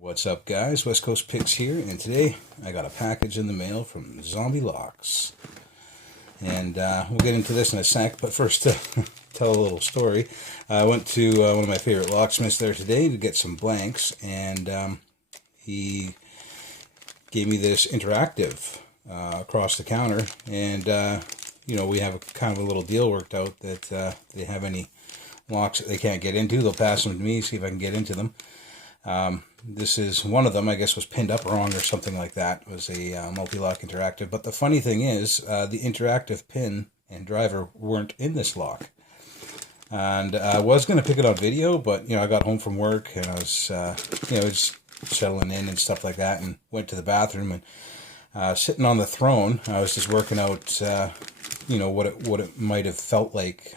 What's up, guys? West Coast Picks here, and today I got a package in the mail from Zombie Locks. And we'll get into this in a sec, but first, tell a little story. I went to one of my favorite locksmiths there today to get some blanks, and he gave me this interactive across the counter. And, we have kind of a little deal worked out that they have any locks that they can't get into, they'll pass them to me, see if I can get into them. This is one of them, I guess was pinned up wrong or something like that. It was a multi-lock interactive. But the funny thing is, the interactive pin and driver weren't in this lock. And I was going to pick it on video, but, I got home from work and I was, just settling in and stuff like that, and went to the bathroom, and sitting on the throne, I was just working out, what it might have felt like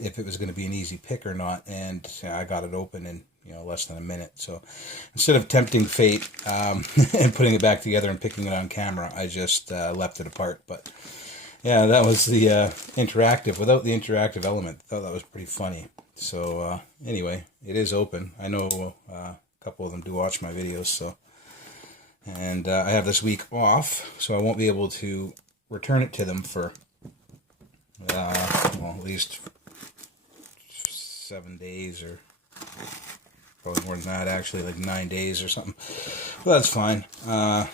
if it was going to be an easy pick or not. And I got it open in less than a minute. So instead of tempting fate and putting it back together and picking it on camera, I just left it apart. But yeah, that was the interactive. Without the interactive element, I thought that was pretty funny. So anyway, it is open. I know a couple of them do watch my videos, so. And I have this week off, so I won't be able to return it to them for, at least 7 days, or probably more than that, actually, like 9 days or something. Well, that's fine. I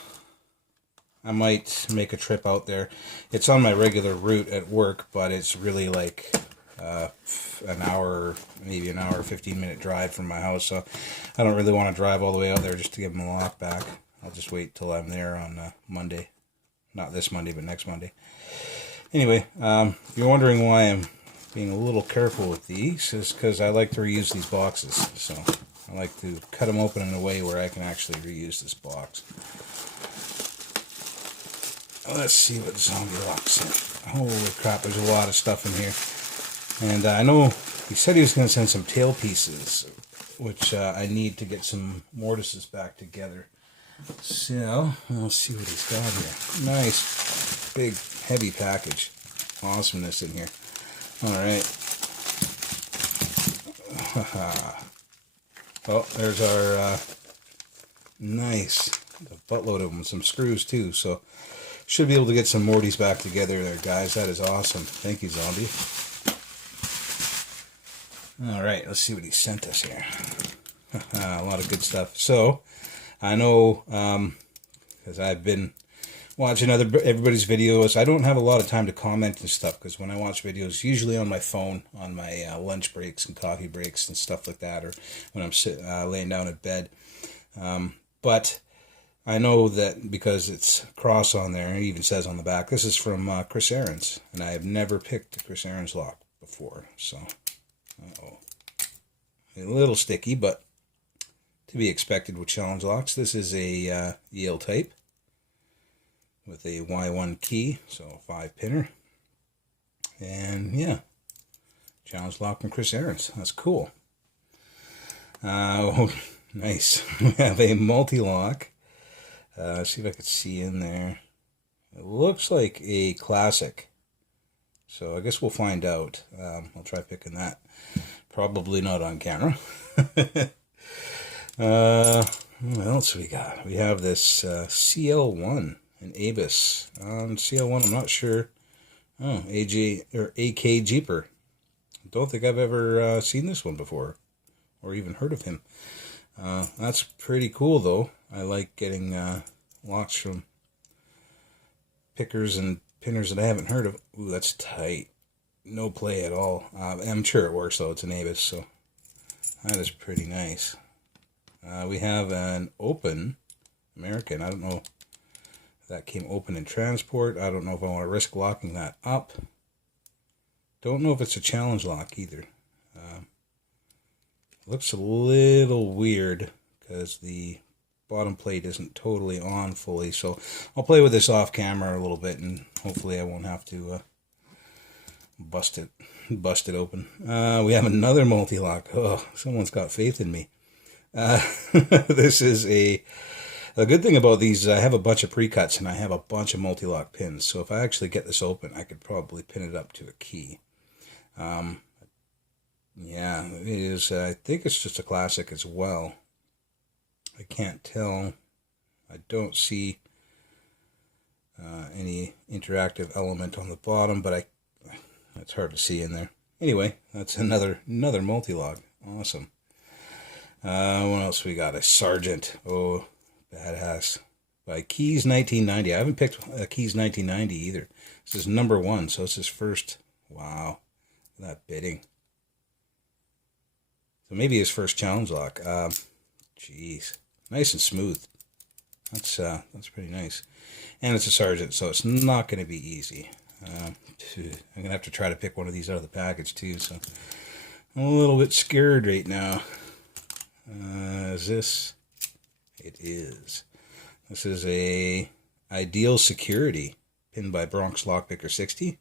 might make a trip out there. It's on my regular route at work, but it's really like an hour, maybe an hour, 15-minute drive from my house, so I don't really want to drive all the way out there just to give them a lock back. I'll just wait till I'm there on Monday. Not this Monday, but next Monday. Anyway, if you're wondering why I'm being a little careful with these, is because I like to reuse these boxes. So I like to cut them open in a way where I can actually reuse this box. Let's see what Zombie Locks in. Holy crap, there's a lot of stuff in here. And I know he said he was going to send some tail pieces, which I need to get some mortises back together. So, we'll see what he's got here. Nice, big, heavy package. Awesomeness in here. Alright. Oh, there's our, nice, a buttload of them, some screws too, so should be able to get some Mortys back together there, guys. That is awesome. Thank you, Zombie. Alright, let's see what he sent us here. A lot of good stuff. So, I know, because I've been watching everybody's videos. I don't have a lot of time to comment and stuff, because when I watch videos, usually on my phone, on my lunch breaks and coffee breaks and stuff like that, or when I'm laying down in bed. But I know that because it's cross on there, and it even says on the back, this is from Chris Ahrens, and I have never picked a Chris Ahrens lock before, so, a little sticky, but to be expected with challenge locks. This is a Yale type with a Y1 key, so 5-pinner. And yeah, challenge lock from Chris Ahrens. That's cool. Oh, nice. We have a multi-lock. See if I could see in there. It looks like a classic. So I guess we'll find out. I'll try picking that. Probably not on camera. What else we got? We have this CL1, an Avis. CL1, I'm not sure. Oh, AJ or AK Jeeper. Don't think I've ever seen this one before, or even heard of him. That's pretty cool, though. I like getting locks from pickers and pinners that I haven't heard of. Ooh, that's tight. No play at all. I'm sure it works, though. It's an Avis, so that is pretty nice. We have an open American. I don't know if that came open in transport. I don't know if I want to risk locking that up. Don't know if it's a challenge lock either. Looks a little weird because the bottom plate isn't totally on fully. So I'll play with this off camera a little bit, and hopefully I won't have to bust it open. We have another multi-lock. Oh, someone's got faith in me. This is a good thing about these. I have a bunch of pre-cuts and I have a bunch of multi-lock pins. So if I actually get this open, I could probably pin it up to a key. Yeah, it is. I think it's just a classic as well. I can't tell. I don't see any interactive element on the bottom, but it's hard to see in there. Anyway, that's another multi-log. Awesome. What else we got? A Sergeant. Oh, badass. By Keys 1990. I haven't picked Keys 1990 either. This is number 1, so it's his first. Wow. That bidding. So maybe his first challenge lock. Jeez. Nice and smooth. That's pretty nice. And it's a Sergeant, so it's not going to be easy. I'm going to have to try to pick one of these out of the package too, so I'm a little bit scared right now. Is this? It is. This is a Ideal Security, pinned by Bronx Lockpicker 60.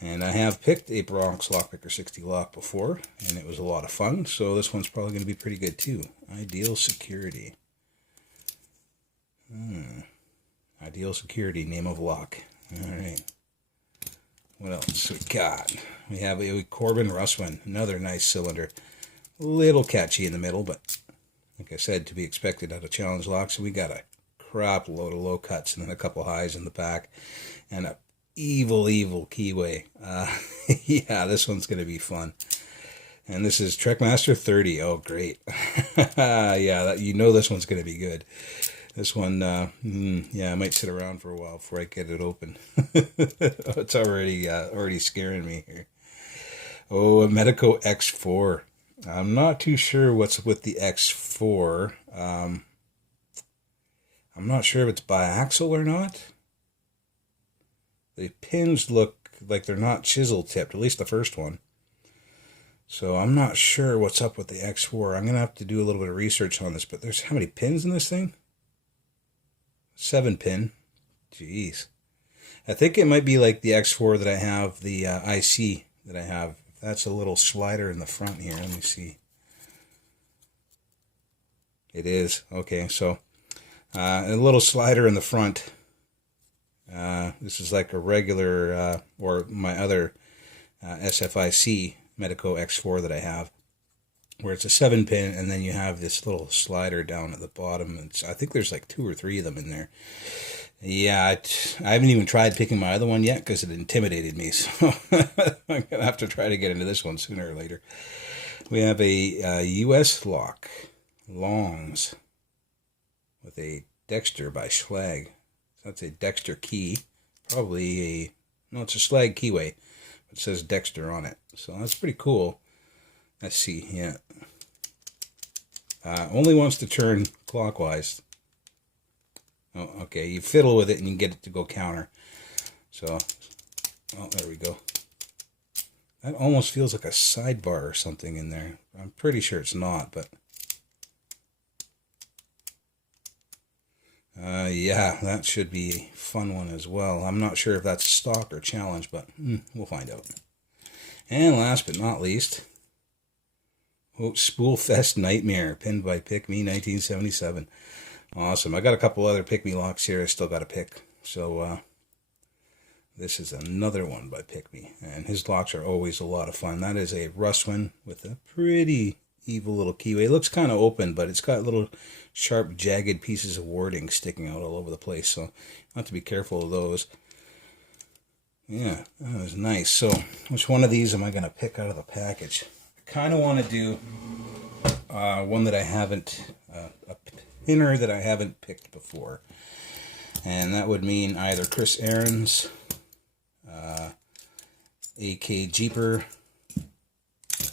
And I have picked a Bronx Lockpicker 60 lock before, and it was a lot of fun, so this one's probably going to be pretty good too. Ideal Security. Ideal Security, name of lock. Alright. What else we got? We have a Corbin Russwin, another nice cylinder. A little catchy in the middle, but like I said, to be expected out of challenge locks. So we got a crap load of low cuts and then a couple highs in the back, and a evil keyway. Yeah, this one's going to be fun. And this is Trekmaster 30. Oh, great. Yeah, you know this one's going to be good. This one, yeah, I might sit around for a while before I get it open. It's already scaring me here. Oh, a Medico X4. I'm not too sure what's with the X4. I'm not sure if it's biaxial or not. The pins look like they're not chisel tipped, at least the first one. So I'm not sure what's up with the X4. I'm going to have to do a little bit of research on this, but there's how many pins in this thing? 7 pin. Jeez. I think it might be like the X4 that I have, the IC that I have. That's a little slider in the front here. Let me see. It is. Okay, so a little slider in the front. This is like a regular, or my other SFIC Medico X4 that I have, where it's a 7 pin, and then you have this little slider down at the bottom. I think there's like 2 or 3 of them in there. Yeah, I haven't even tried picking my other one yet because it intimidated me, so I'm going to have to try to get into this one sooner or later. We have a US lock, Longs, with a Dexter by Schlag. So that's a Dexter key, probably it's a Schlag keyway. It says Dexter on it, so that's pretty cool. Let's see, yeah. Only wants to turn clockwise. Oh, okay, you fiddle with it and you get it to go counter. So, oh, there we go. That almost feels like a sidebar or something in there. I'm pretty sure it's not, but... yeah, that should be a fun one as well. I'm not sure if that's stock or challenge, but we'll find out. And last but not least... Oh, Spoolfest Nightmare, pinned by Pick Me 1977. Awesome. I got a couple other Pick Me locks here I still got to pick. So, this is another one by Pick Me. And his locks are always a lot of fun. That is a Russwin with a pretty evil little keyway. It looks kind of open, but it's got little sharp, jagged pieces of warding sticking out all over the place. So, you have to be careful of those. Yeah, that was nice. So, which one of these am I going to pick out of the package? I kind of want to do one that I haven't, a pinner that I haven't picked before. And that would mean either Chris Ahrens, AK Jeeper,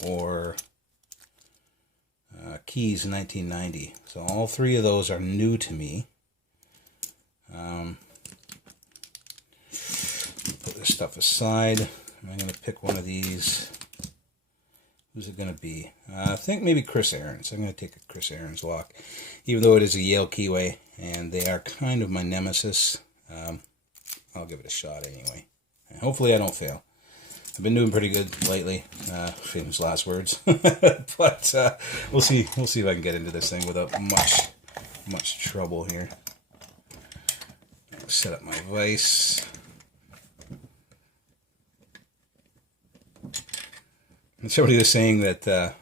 or Keys 1990. So all 3 of those are new to me. Put this stuff aside. I'm going to pick one of these. Who's it going to be? I think maybe Chris Ahrens. I'm going to take a Chris Ahrens lock, even though it is a Yale keyway, and they are kind of my nemesis. I'll give it a shot anyway. And hopefully I don't fail. I've been doing pretty good lately. Famous last words. But we'll see. We'll see if I can get into this thing without much trouble here. Set up my vise. And somebody was saying that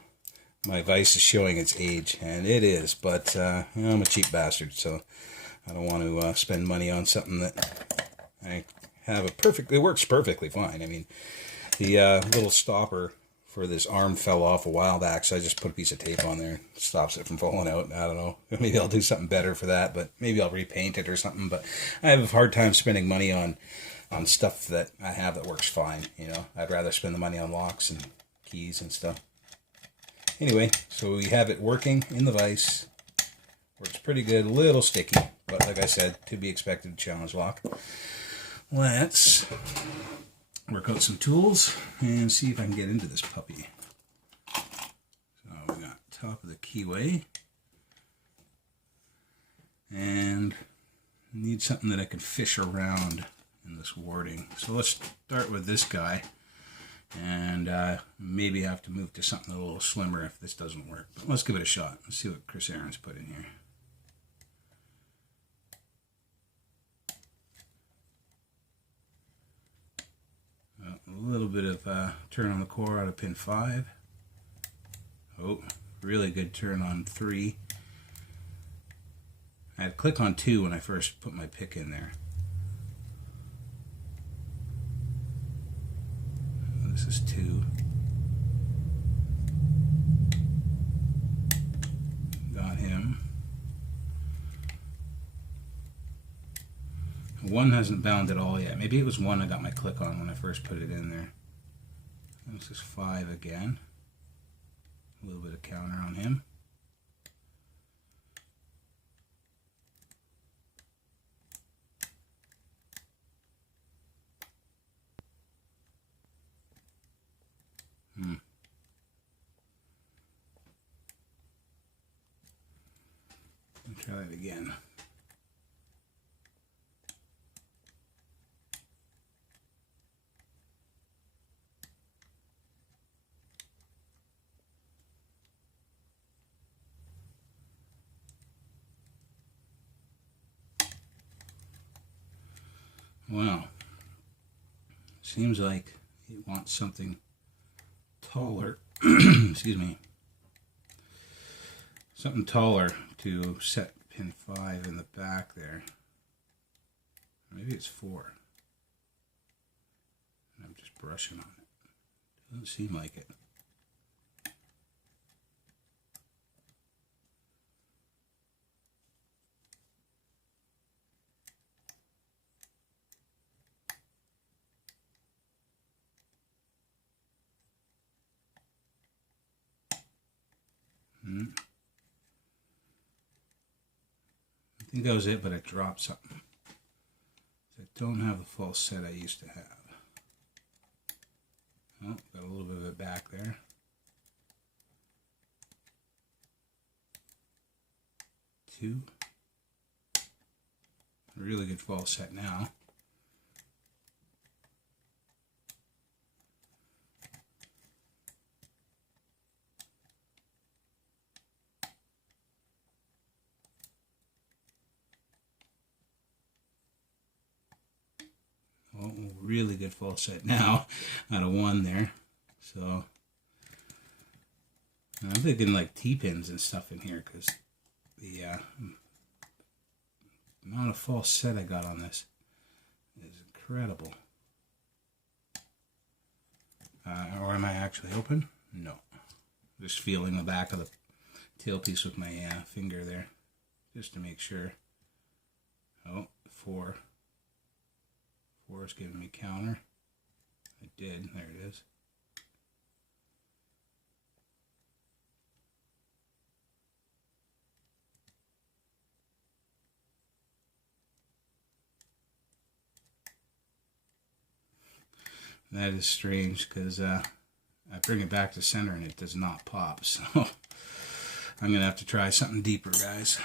my vise is showing its age, and it is, but you know, I'm a cheap bastard, so I don't want to spend money on something that I have it works perfectly fine. I mean, the little stopper for this arm fell off a while back, so I just put a piece of tape on there. It stops it from falling out. I don't know. Maybe I'll do something better for that, but maybe I'll repaint it or something. But I have a hard time spending money on stuff that I have that works fine. You know, I'd rather spend the money on locks and keys and stuff. Anyway, so we have it working in the vise. Works pretty good. A little sticky, but like I said, to be expected challenge lock. Let's work out some tools and see if I can get into this puppy. So we got top of the keyway, and need something that I can fish around in this warding. So let's start with this guy, and maybe have to move to something a little slimmer if this doesn't work. But let's give it a shot. Let's see what Chris Ahrens put in here. A little bit of turn on the core out of pin 5. Oh, really good turn on 3. I had click on 2 when I first put my pick in there. This is 2. Got him. 1 hasn't bound at all yet. Maybe it was 1 I got my click on when I first put it in there. This is 5 again. A little bit of counter on him. Let's try that again. Well, seems like it wants something taller. Excuse me. Something taller to set pin 5 in the back there. Maybe it's 4. And I'm just brushing on it. Doesn't seem like it. I think that was it, but I dropped something. I don't have the full set I used to have. Oh, got a little bit of it back there. 2. Really good false set now. Oh, really good false set now out of 1 there. So I'm thinking like T-pins and stuff in here, because the amount of false set I got on this is incredible. Or am I actually open? No. Just feeling the back of the tailpiece with my finger there, just to make sure. Oh, 4. 4 is giving me counter. I did. There it is. That is strange, because I bring it back to center and it does not pop. So I'm going to have to try something deeper, guys.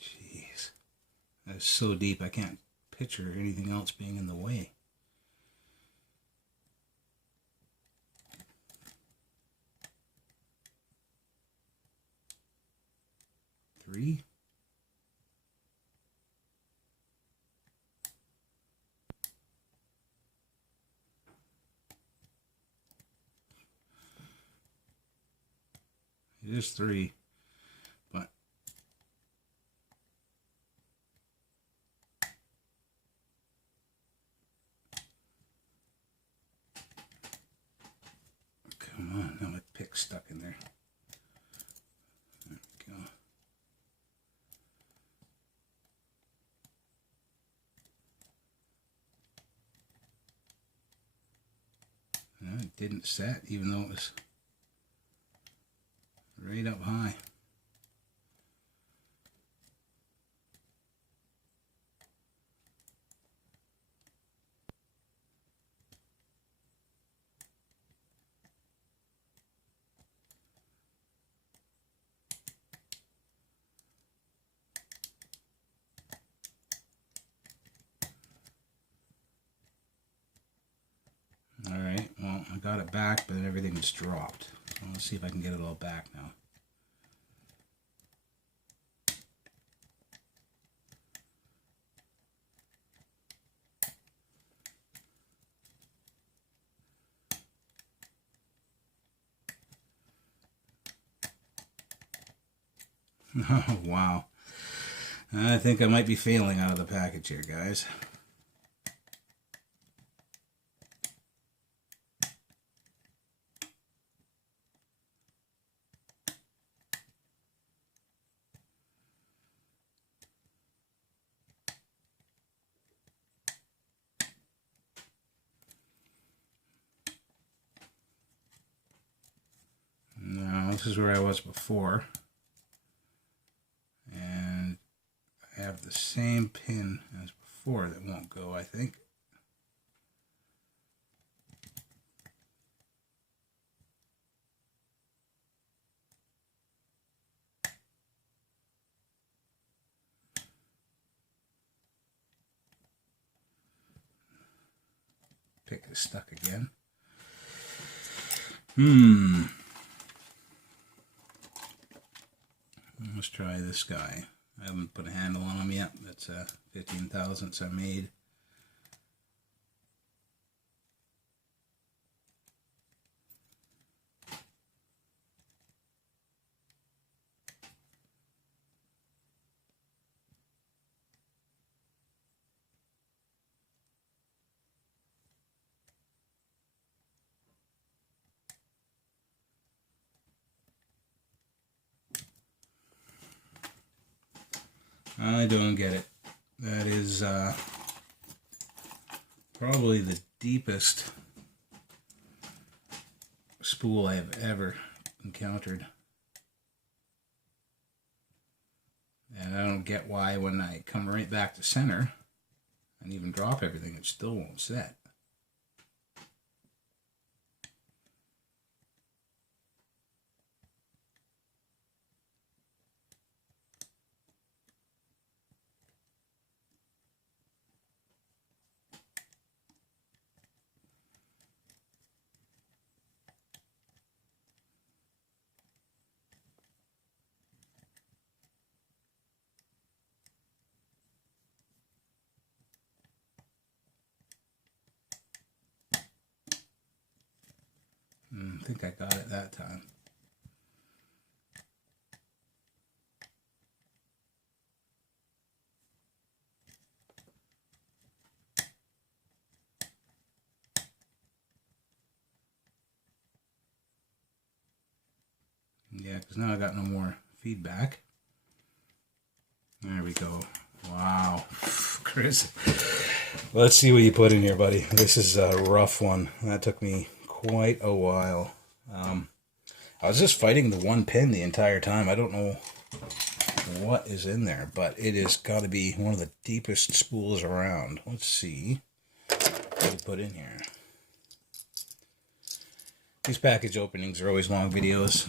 Jeez. That is so deep I can't picture anything else being in the way. Three. It is 3, but come on, now my pick's stuck in there. There we go. No, it didn't set, even though it was right up high. Alright, well, I got it back, but then everything was dropped. So let's see if I can get it all back now. Oh, wow. I think I might be failing out of the package here, guys. Now, this is where I was before. And I have the same pin as before that won't go, I think. Pick is stuck again. Let's try this guy. I haven't put a handle on him yet. That's 15 thousandths I made. I don't get it. That is probably the deepest spool I have ever encountered. And I don't get why when I come right back to center and even drop everything, it still won't set. I think I got it that time. Yeah, because now I got no more feedback. There we go. Wow. Chris, let's see what you put in here, buddy. This is a rough one. That took me quite a while. I was just fighting the one pin the entire time. I don't know what is in there, but it has got to be one of the deepest spools around. Let's see what we put in here. These package openings are always long videos.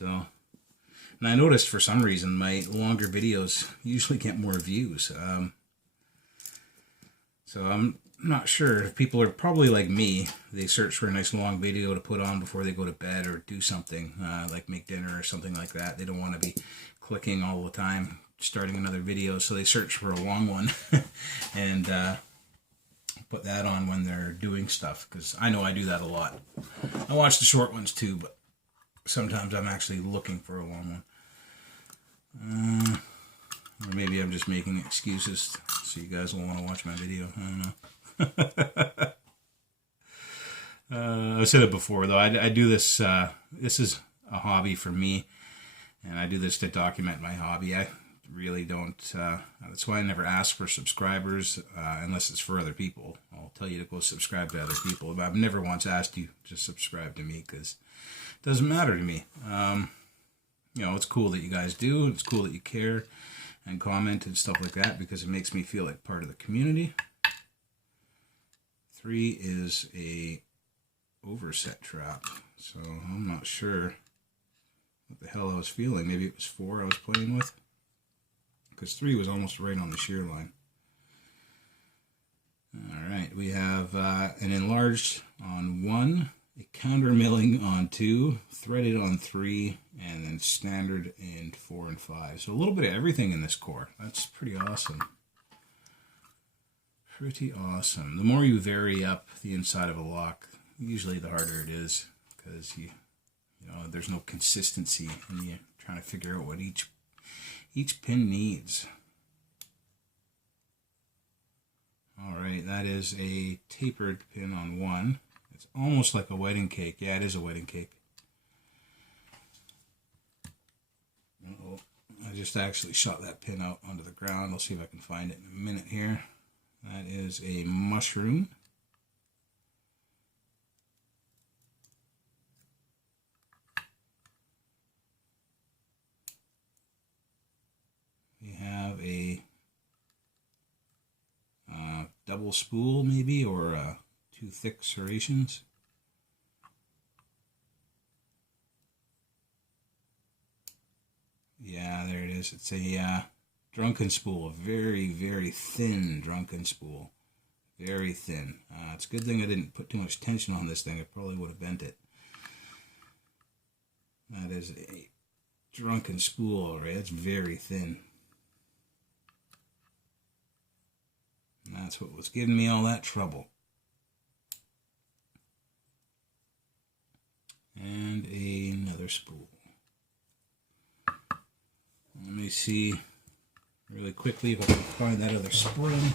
And I noticed for some reason my longer videos usually get more views. So I'm not sure. People are probably like me. They search for a nice long video to put on before they go to bed or do something, like make dinner or something like that. They don't want to be clicking all the time, starting another video, so they search for a long one and put that on when they're doing stuff, because I know I do that a lot. I watch the short ones too, but sometimes I'm actually looking for a long one. Or maybe I'm just making excuses so you guys will want to watch my video. I don't know. I said it before, though. I do this. This is a hobby for me, and I do this to document my hobby. I really don't. That's why I never ask for subscribers unless it's for other people. I'll tell you to go subscribe to other people, but I've never once asked you to subscribe to me because it doesn't matter to me. It's cool that you guys do. It's cool that you care and comment and stuff like that, because it makes me feel like part of the community. 3 is a overset trap, so I'm not sure what the hell I was feeling. Maybe it was 4 I was playing with, because 3 was almost right on the shear line. Alright, we have an enlarged on 1, a counter milling on 2, threaded on 3, and then standard in 4 and 5. So a little bit of everything in this core. That's pretty awesome. Pretty awesome. The more you vary up the inside of a lock, usually the harder it is, because there's no consistency, and you're trying to figure out what each pin needs. All right, that is a tapered pin on 1. It's almost like a wedding cake. Yeah, it is a wedding cake. Uh-oh. I just actually shot that pin out onto the ground. I'll see if I can find it in a minute here. That is a mushroom. We have a double spool maybe, or 2 thick serrations. Yeah, there it is. It's a drunken spool, a very, very thin drunken spool. Very thin. It's a good thing I didn't put too much tension on this thing. I probably would have bent it. That is a drunken spool, all right? It's very thin. And that's what was giving me all that trouble. And another spool. Let me see really quickly if I can find that other spring.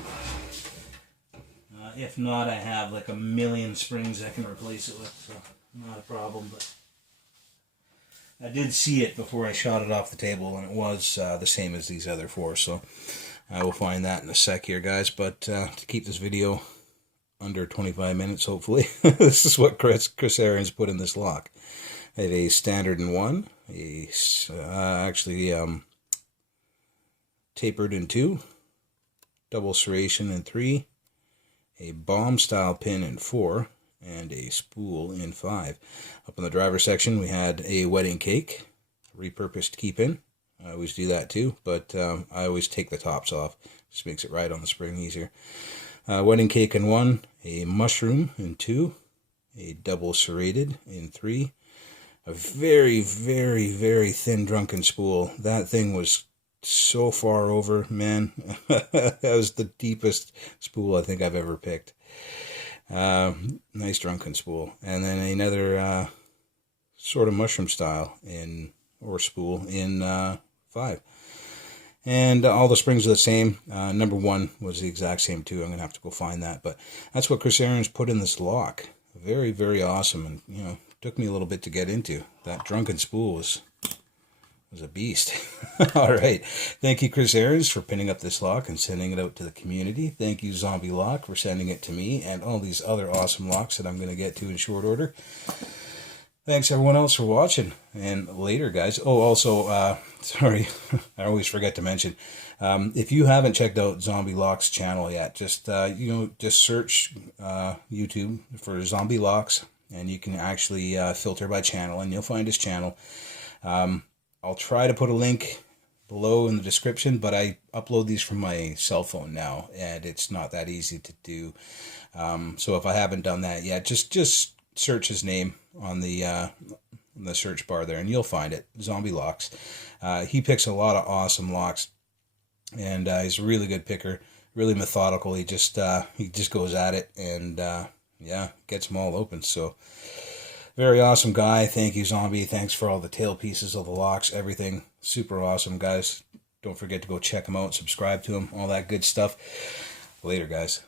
If not, I have like a million springs I can replace it with, so not a problem. But I did see it before I shot it off the table, and it was the same as these other 4, so I will find that in a sec here, guys. But to keep this video under 25 minutes, hopefully, this is what Chris Ahrens put in this lock. I have a standard in 1, tapered in 2, double serration in 3, a bomb style pin in 4, and a spool in 5. Up in the driver section we had a wedding cake, repurposed key pin. I always do that too, but I always take the tops off. Just makes it ride on the spring easier. Wedding cake in 1, a mushroom in 2, a double serrated in 3, a very, very, very thin drunken spool. That thing was so far over, man. That was the deepest spool I think I've ever picked. Nice drunken spool. And then another sort of mushroom style spool in 5. And all the springs are the same. Number 1 was the exact same too. I'm going to have to go find that. But that's what Chris Ahrens put in this lock. Very, very awesome. And, took me a little bit to get into. That drunken spool was a beast. All right. Thank you, Chris Ahrens, for pinning up this lock and sending it out to the community. Thank you, Zombie Lock, for sending it to me, and all these other awesome locks that I'm going to get to in short order. Thanks, everyone else, for watching. And later, guys. Oh, also, sorry, I always forget to mention, if you haven't checked out Zombie Lock's channel yet, just search YouTube for Zombie Locks, and you can actually filter by channel, and you'll find his channel. I'll try to put a link below in the description, but I upload these from my cell phone now, and it's not that easy to do. So if I haven't done that yet, just search his name on the search bar there, and you'll find it, Zombie Locks. He picks a lot of awesome locks, and he's a really good picker, really methodical. He just goes at it, and yeah, gets them all open. So very awesome guy. Thank you, Zombie. Thanks for all the tail pieces of the locks, everything. Super awesome, guys. Don't forget to go check him out, subscribe to him, all that good stuff. Later, guys.